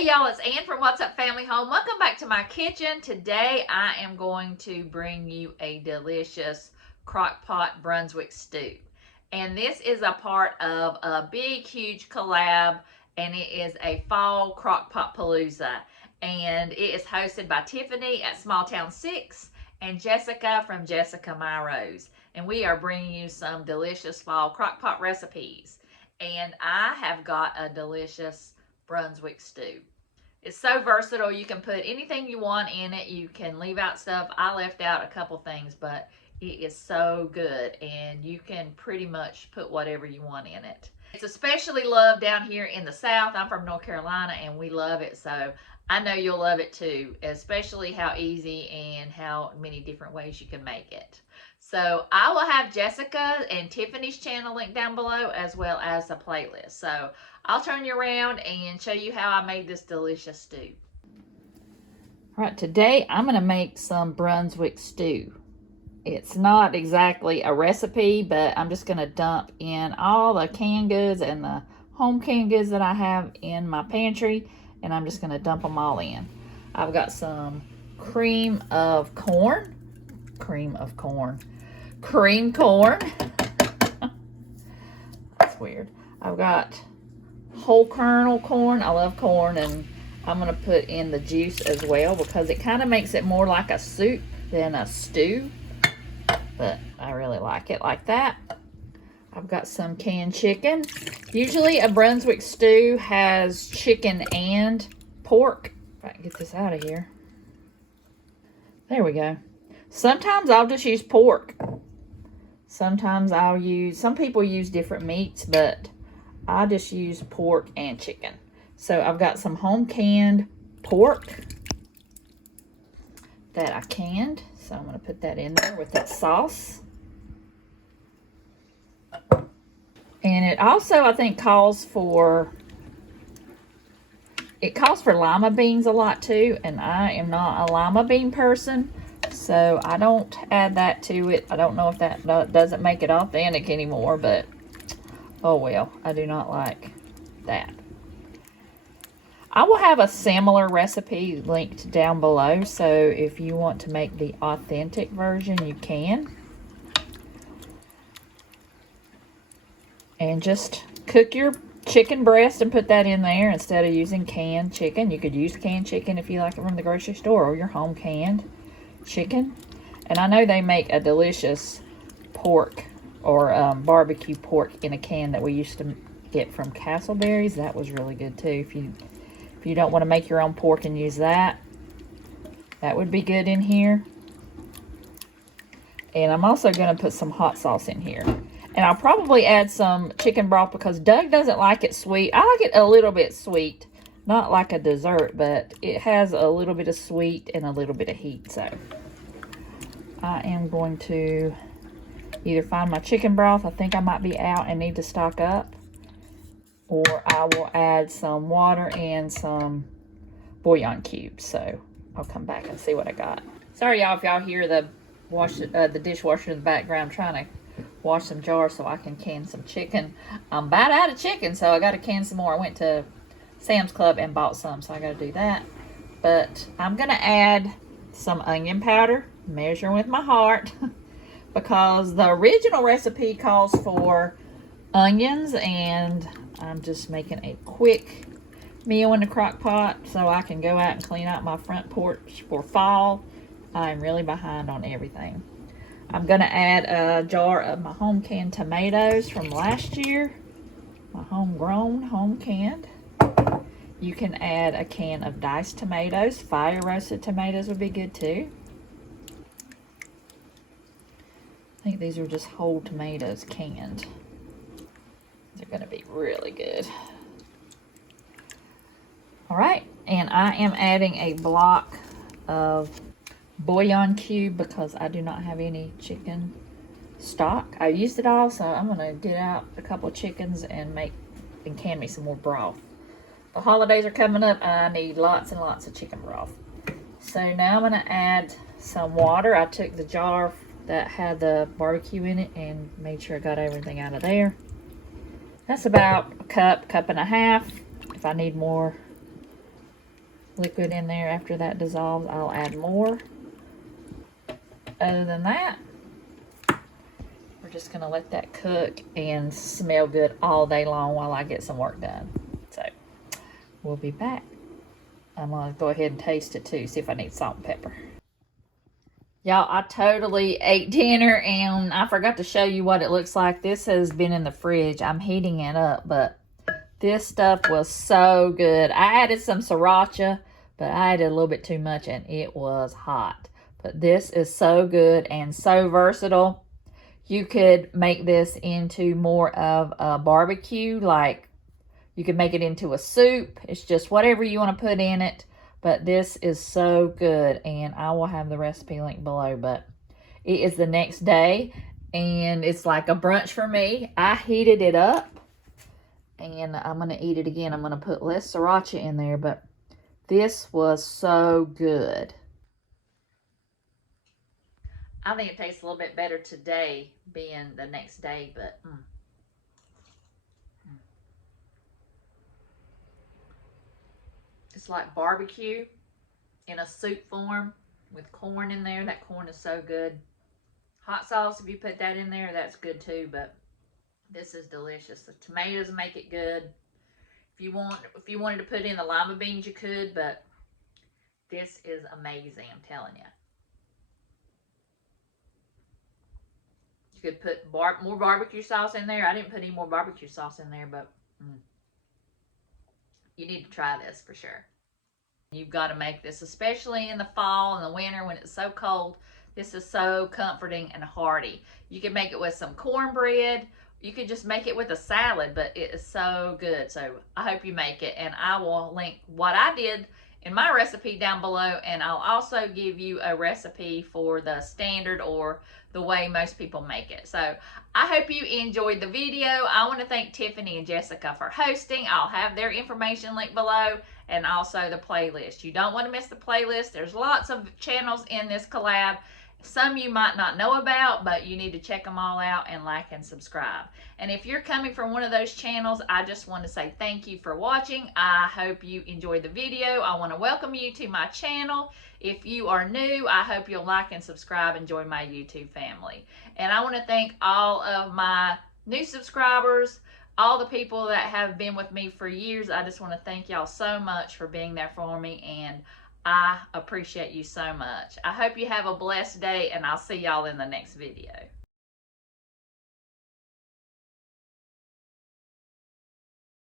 Hey y'all, it's Ann from What's Up Family Home. Welcome back to my kitchen. Today I am going to bring you a delicious Crockpot Brunswick stew. And this is a part of a big, huge collab, and it is a Fall Crockpot Palooza. And it is hosted by Tiffany at Small Town 6 and Jessica from Jessica My Rose. And we are bringing you some delicious fall crockpot recipes. And I have got a delicious Brunswick stew. It's so versatile. You can put anything you want in it. You can leave out stuff. I left out a couple things, but it is so good, and you can pretty much put whatever you want in it. It's especially loved down here in the South. I'm from North Carolina, and we love it, so I know you'll love it too, especially how easy and how many different ways you can make it. So I will have Jessica and Tiffany's channel linked down below, as well as the playlist. So I'll turn you around and show you how I made this delicious stew. All right, today I'm going to make some Brunswick stew. It's not exactly a recipe, but I'm just going to dump in all the canned goods and the home canned goods that I have in my pantry, and I'm just going to dump them all in. I've got some cream corn. That's weird. I've got whole kernel corn. I love corn, and I'm going to put in the juice as well because it kind of makes it more like a soup than a stew, but I really like it like that. I've got some canned chicken. Usually a Brunswick stew has chicken and pork. If I can get this out of here. There we go. Sometimes I'll just use pork. Sometimes some people use different meats, but I just use pork and chicken. So I've got some home canned pork that I canned. So I'm going to put that in there with that sauce. And it also, I think, calls for lima beans a lot too. And I am not a lima bean person, so I don't add that to it. I don't know if that doesn't make it authentic anymore, but oh well, I do not like that. I will have a similar recipe linked down below, so if you want to make the authentic version, you can. And just cook your chicken breast and put that in there instead of using canned chicken. You could use canned chicken if you like it from the grocery store, or your home canned chicken. And I know they make a delicious pork or barbecue pork in a can that we used to get from Castleberry's. That was really good too. If you don't want to make your own pork and use that, that would be good in here. And I'm also going to put some hot sauce in here. And I'll probably add some chicken broth because Doug doesn't like it sweet. I like it a little bit sweet. Not like a dessert, but it has a little bit of sweet and a little bit of heat. So I am going to either find my chicken broth. I think I might be out and need to stock up. Or I will add some water and some bouillon cubes. So I'll come back and see what I got. Sorry y'all if y'all hear the dishwasher in the background. I'm trying to wash some jars so I can can some chicken. I'm about out of chicken, so I got to can some more. I went to Sam's Club and bought some, so I got to do that. But I'm going to add some onion powder, measuring with my heart, because the original recipe calls for onions, and I'm just making a quick meal in the crock pot so I can go out and clean out my front porch for fall. I'm really behind on everything. I'm going to add a jar of my home canned tomatoes from last year. My homegrown, home canned. You can add a can of diced tomatoes. Fire roasted tomatoes would be good too. I think these are just whole tomatoes canned. They're going to be really good. All right, and I am adding a block of bouillon cube because I do not have any chicken stock. I used it all, so I'm going to get out a couple of chickens and can me some more broth. The holidays are coming up, and I need lots and lots of chicken broth. So now I'm going to add some water. I took the jar that had the barbecue in it and made sure I got everything out of there. That's about a cup and a half. If I need more, liquid in there. After that dissolves, I'll add more. Other than that, we're just gonna let that cook and smell good all day long while I get some work done. So we'll be back. I'm gonna go ahead and taste it too, see if I need salt and pepper. Y'all, I totally ate dinner and I forgot to show you what it looks like. This has been in the fridge. I'm heating it up, but this stuff was so good. I added some sriracha, but I added a little bit too much and it was hot. But this is so good and so versatile. You could make this into more of a barbecue, like you could make it into a soup. It's just whatever you want to put in it. But this is so good, and I will have the recipe link below. But it is the next day, and it's like a brunch for me. I heated it up, and I'm going to eat it again. I'm going to put less sriracha in there, but this was so good. I think it tastes a little bit better today being the next day, but it's like barbecue in a soup form with corn in there. That corn is so good. Hot sauce, if you put that in there, that's good too, but this is delicious. The tomatoes make it good. If you wanted to put in the lima beans, you could, but this is amazing, I'm telling you. You could put more barbecue sauce in there. I didn't put any more barbecue sauce in there, but you need to try this for sure. You've got to make this, especially in the fall and the winter when it's so cold. This is so comforting and hearty. You can make it with some cornbread. You could just make it with a salad, but it is so good. So I hope you make it, and I will link what I did in my recipe down below, and I'll also give you a recipe for the standard or the way most people make it. So I hope you enjoyed the video. I want to thank Tiffany and Jessica for hosting. I'll have their information linked below, and also the playlist. You don't want to miss the playlist. There's lots of channels in this collab. Some you might not know about, but you need to check them all out and like and subscribe. And if you're coming from one of those channels, I just want to say thank you for watching. I hope you enjoyed the video. I want to welcome you to my channel. If you are new, I hope you'll like and subscribe and join my YouTube family. And I want to thank all of my new subscribers, all the people that have been with me for years. I just want to thank y'all so much for being there for me, and I appreciate you so much. I hope you have a blessed day, and I'll see y'all in the next video.